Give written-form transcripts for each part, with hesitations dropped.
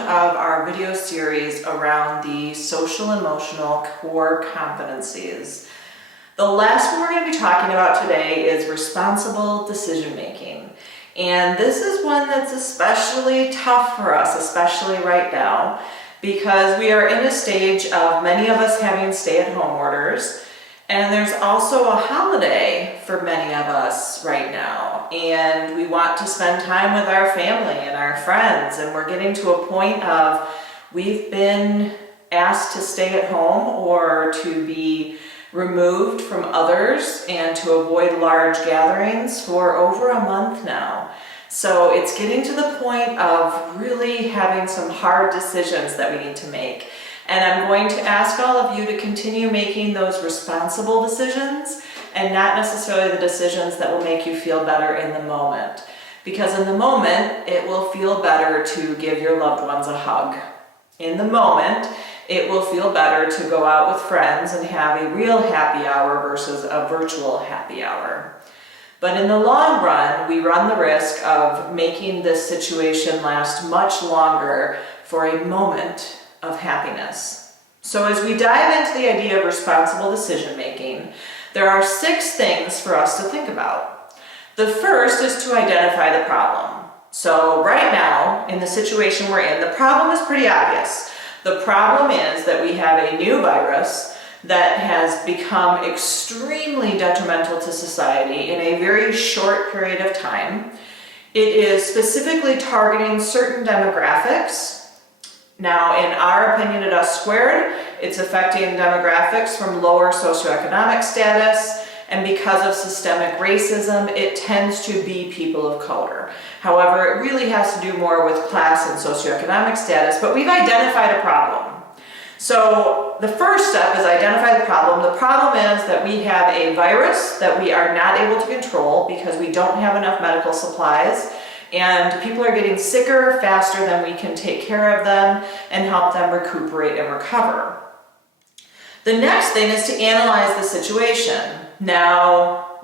of our video series around the social emotional core competencies. The last one we're going to be talking about today is responsible decision making. And this is one that's especially tough for us, especially right now, because we are in a stage of many of us having stay-at-home orders. And there's also a holiday for many of us right now, and we want to spend time with our family and our friends, and we're getting to a point of we've been asked to stay at home or to be removed from others and to avoid large gatherings for over a month now. So it's getting to the point of really having some hard decisions that we need to make. And I'm going to ask all of you to continue making those responsible decisions and not necessarily the decisions that will make you feel better in the moment. Because in the moment, it will feel better to give your loved ones a hug. In the moment, it will feel better to go out with friends and have a real happy hour versus a virtual happy hour. But in the long run, we run the risk of making this situation last much longer for a moment of happiness. So as we dive into the idea of responsible decision making, there are 6 things for us to think about. The first is to identify the problem. So right now, in the situation we're in, the problem is pretty obvious. The problem is that we have a new virus that has become extremely detrimental to society in a very short period of time. It is specifically targeting certain demographics. Now, in our opinion at Us Squared, it's affecting demographics from lower socioeconomic status, and because of systemic racism, it tends to be people of color. However, it really has to do more with class and socioeconomic status, but we've identified a problem. So the first step is identify the problem. The problem is that we have a virus that we are not able to control because we don't have enough medical supplies. And people are getting sicker faster than we can take care of them and help them recuperate and recover. The next thing is to analyze the situation. Now,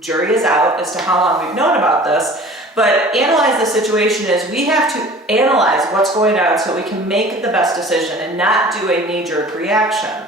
jury is out as to how long we've known about this, but analyze the situation is we have to analyze what's going on so we can make the best decision and not do a knee-jerk reaction.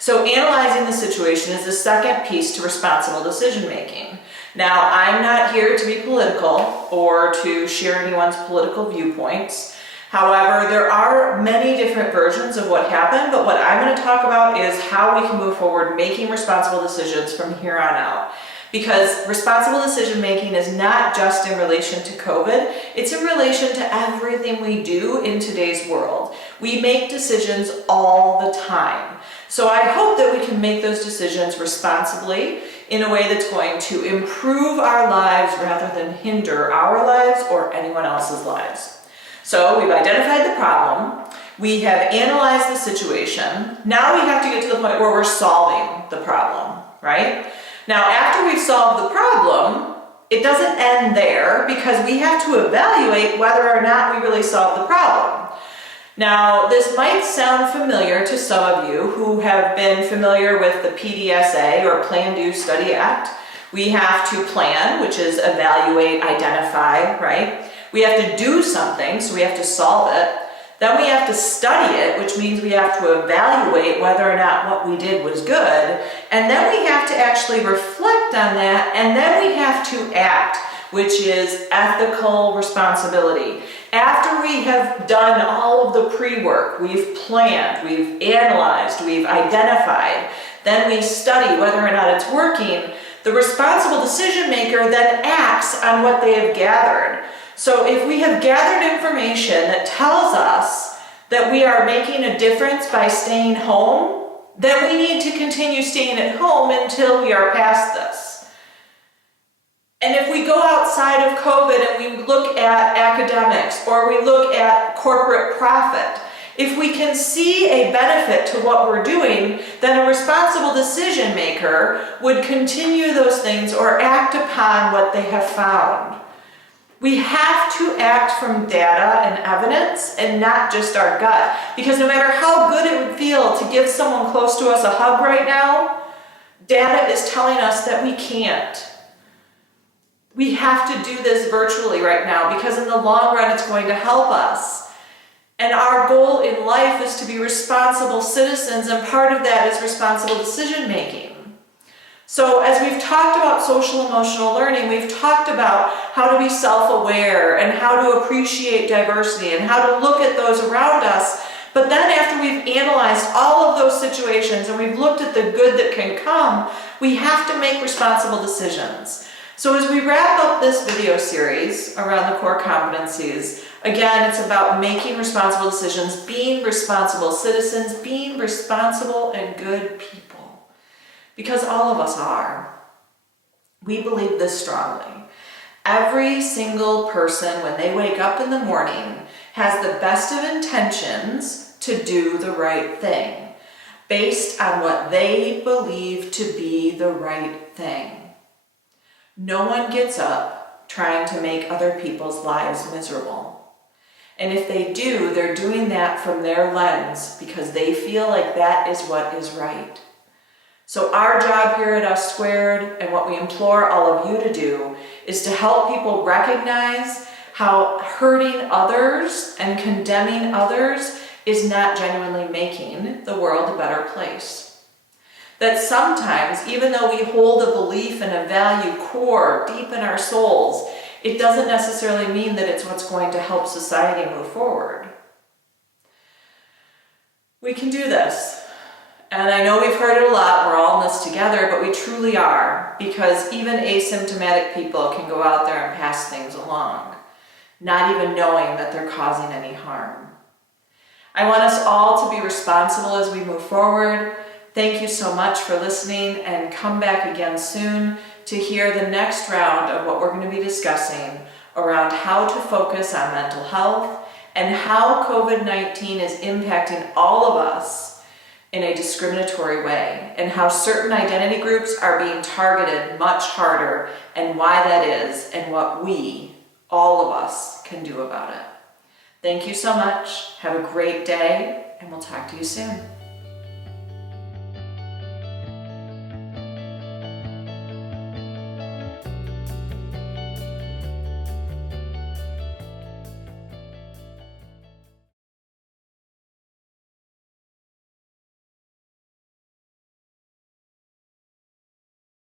So analyzing the situation is the second piece to responsible decision making. Now, I'm not here to be political or to share anyone's political viewpoints. However, there are many different versions of what happened, but what I'm going to talk about is how we can move forward making responsible decisions from here on out. Because responsible decision making is not just in relation to COVID, it's in relation to everything we do in today's world. We make decisions all the time. So I hope that we can make those decisions responsibly in a way that's going to improve our lives rather than hinder our lives or anyone else's lives. So we've identified the problem, we have analyzed the situation, now we have to get to the point where we're solving the problem, right? Now after we've solved the problem, it doesn't end there because we have to evaluate whether or not we really solved the problem. Now, this might sound familiar to some of you who have been familiar with the PDSA or Plan, Do, Study, Act. We have to plan, which is evaluate, identify, right? We have to do something, so we have to solve it. Then we have to study it, which means we have to evaluate whether or not what we did was good. And then we have to actually reflect on that, and then we have to act, which is ethical responsibility. After we have done all of the pre-work, we've planned, we've analyzed, we've identified, then we study whether or not it's working, the responsible decision maker then acts on what they have gathered. So if we have gathered information that tells us that we are making a difference by staying home, then we need to continue staying at home until we are past this. And if we go outside of COVID and we look at academics or we look at corporate profit, if we can see a benefit to what we're doing, then a responsible decision maker would continue those things or act upon what they have found. We have to act from data and evidence and not just our gut, because no matter how good it would feel to give someone close to us a hug right now, data is telling us that we can't. We have to do this virtually right now because in the long run it's going to help us. And our goal in life is to be responsible citizens, and part of that is responsible decision making. So as we've talked about social emotional learning, we've talked about how to be self-aware and how to appreciate diversity and how to look at those around us. But then after we've analyzed all of those situations and we've looked at the good that can come, we have to make responsible decisions. So as we wrap up this video series around the core competencies, again, it's about making responsible decisions, being responsible citizens, being responsible and good people. Because all of us are. We believe this strongly. Every single person, when they wake up in the morning, has the best of intentions to do the right thing, based on what they believe to be the right thing. No one gets up trying to make other people's lives miserable. And if they do, they're doing that from their lens because they feel like that is what is right. So our job here at Us Squared, and what we implore all of you to do, is to help people recognize how hurting others and condemning others is not genuinely making the world a better place. That sometimes, even though we hold a belief and a value core deep in our souls, it doesn't necessarily mean that it's what's going to help society move forward. We can do this. And I know we've heard it a lot, we're all in this together, but we truly are, because even asymptomatic people can go out there and pass things along, not even knowing that they're causing any harm. I want us all to be responsible as we move forward. Thank you so much for listening, and come back again soon to hear the next round of what we're going to be discussing around how to focus on mental health and how COVID-19 is impacting all of us in a discriminatory way, and how certain identity groups are being targeted much harder, and why that is, and what we, all of us, can do about it. Thank you so much. Have a great day, and we'll talk to you soon.